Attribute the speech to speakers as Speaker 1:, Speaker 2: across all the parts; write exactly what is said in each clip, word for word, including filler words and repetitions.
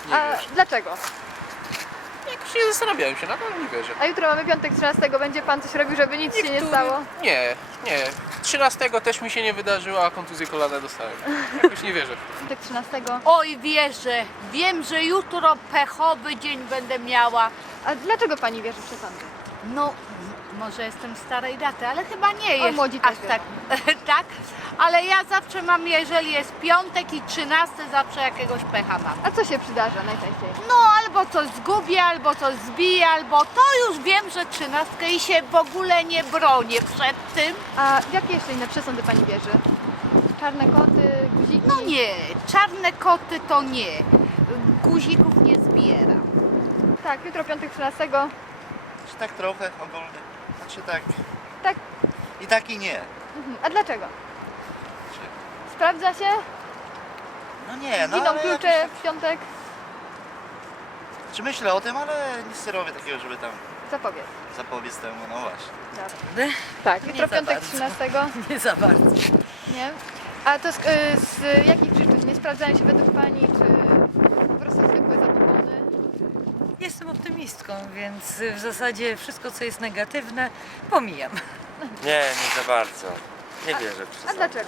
Speaker 1: Nie
Speaker 2: A
Speaker 1: wierzę.
Speaker 2: dlaczego?
Speaker 1: Jakoś nie zastanawiałem się, nadal nie wierzę.
Speaker 2: A jutro mamy piątek trzynastego, będzie pan coś robił, żeby nic się nie
Speaker 1: Niektóry-
Speaker 2: stało?
Speaker 1: Nie, nie. trzynastego też mi się nie wydarzyło, a kontuzję kolana dostałem. Jakoś nie wierzę.
Speaker 2: Piątek trzynastego.
Speaker 3: Oj, wierzę. Wiem, że jutro pechowy dzień będę miała.
Speaker 2: A dlaczego pani wierzy w przesądy?
Speaker 3: No, m- może jestem starej daty, ale chyba nie jest
Speaker 2: młodzi
Speaker 3: aż
Speaker 2: też
Speaker 3: tak. tak? Ale ja zawsze mam, jeżeli jest piątek i trzynasty, zawsze jakiegoś pecha mam.
Speaker 2: A co się przydarza najczęściej?
Speaker 3: No, albo coś zgubię, albo coś zbiję, albo to już wiem, że trzynastkę i się w ogóle nie bronię przed tym.
Speaker 2: A w jakie jeszcze inne przesądy pani wierzy? Czarne koty, guziki?
Speaker 3: No nie, czarne koty to nie. Guzików nie zbieram.
Speaker 2: Tak, jutro piątek trzynastego.
Speaker 4: Czy tak trochę ogólnie? Znaczy tak.
Speaker 2: Tak.
Speaker 4: I tak i nie.
Speaker 2: Mhm. A dlaczego?
Speaker 4: Czy-
Speaker 2: Sprawdza się?
Speaker 4: No nie, no
Speaker 2: Giną
Speaker 4: ale
Speaker 2: klucze
Speaker 4: jakoś
Speaker 2: w piątek.
Speaker 4: tak, czy myślę o tym, ale nic nie robię takiego, żeby tam
Speaker 2: Zapowiedz.
Speaker 4: zapobiec temu, no właśnie.
Speaker 2: Dobra. Tak,
Speaker 5: Nie
Speaker 2: jutro
Speaker 5: za
Speaker 2: piątek
Speaker 5: bardzo.
Speaker 2: trzynastego.
Speaker 5: Nie za bardzo.
Speaker 2: Nie? A to z, y, z jakich przyczyn? Nie sprawdzają się według pani, czy po prostu zwykłe zabobony?
Speaker 5: Jestem optymistką, więc w zasadzie wszystko, co jest negatywne, pomijam.
Speaker 6: Nie, nie za bardzo. Nie wierzę w
Speaker 2: A
Speaker 6: przesądy.
Speaker 2: dlaczego?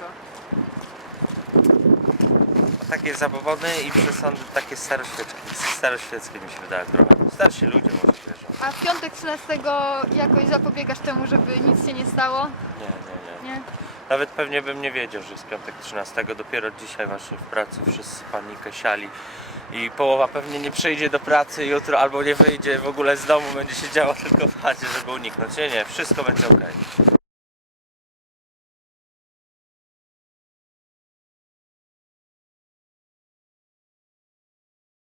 Speaker 6: Takie zabobony i przesądy takie staroświeckie, staroświeckie mi się wydaje trochę. Starsi ludzie może wierzą.
Speaker 2: A w piątek trzynastego jakoś zapobiegasz temu, żeby nic się nie stało?
Speaker 6: Nie, nie, nie.
Speaker 2: Nie?
Speaker 6: Nawet pewnie bym nie wiedział, że jest piątek trzynastego. Dopiero dzisiaj właśnie w pracy wszyscy panikę siali. I połowa pewnie nie przyjdzie do pracy jutro albo nie wyjdzie w ogóle z domu, będzie siedziała tylko w chacie, żeby uniknąć. Nie, nie, wszystko będzie okej.